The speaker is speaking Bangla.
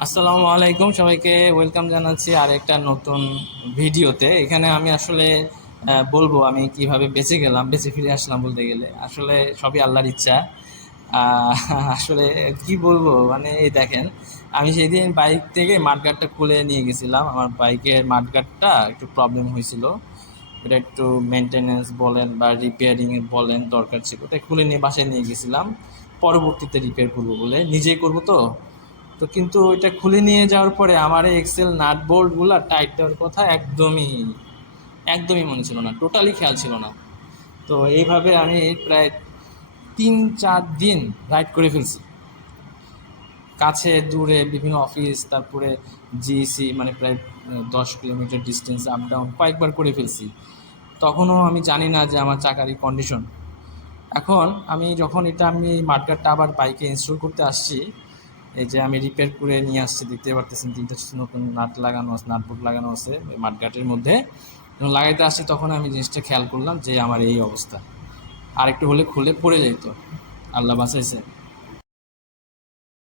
আসসালামু আলাইকুম সবাইকে, ওয়েলকাম জানাচ্ছি আর একটা নতুন ভিডিওতে। এখানে আমি আসলে বলব আমি কীভাবে বেঁচে গেলাম, বেঁচে ফিরে আসলাম বলতে গেলে। আসলে সবই আল্লাহর ইচ্ছা। আসলে কি বলব মানে এই দেখেন, আমি সেই দিন বাইক থেকে মাঠগাটটা খুলে নিয়ে গেছিলাম। আমার বাইকের মাঠগাটটা একটু প্রবলেম হয়েছিল। এটা একটু মেনটেনেন্স বলেন বা রিপেয়ারিং বলেন দরকার ছিল। তাই খুলে নিয়ে বাসায় নিয়ে গেছিলাম। পরবর্তীতে রিপেয়ার করব বলে। নিজেই করব তো? তো কিন্তু ওইটা খুলে নিয়ে যাওয়ার পরে আমার এই এক্সেল নাট বোল্টগুলো টাইট দেওয়ার কথা একদমই একদমই মনে ছিল না টোটালি খেয়াল ছিল না। তো এইভাবে আমি প্রায় তিন চার দিন রাইড করে ফেলছি। কাছে, দূরে, বিভিন্ন অফিস তারপরে জিইসি মানে প্রায় দশ কিলোমিটার ডিস্টেন্স আপ ডাউন কয়েকবার করে ফেলছি। তখনও আমি জানি না যে আমার চাকারই কন্ডিশন এখন আমি যখন এটা আমি মাঠগাটটা আবার বাইকে ইনস্টল করতে আসছি এই যে আমি রিপেয়ার করে নিয়ে আসছি দেখতে পারতেছেন তিনটা নতুন নাট লাগানো আছে নাট বোর্ড লাগানো আছে মাঠঘাটের মধ্যে। যখন লাগাইতে আসছি, তখন আমি জিনিসটা খেয়াল করলাম যে আমার এই অবস্থা। আর একটু হলে খুলে পড়ে যেত আল্লাহ বাঁচাইছে।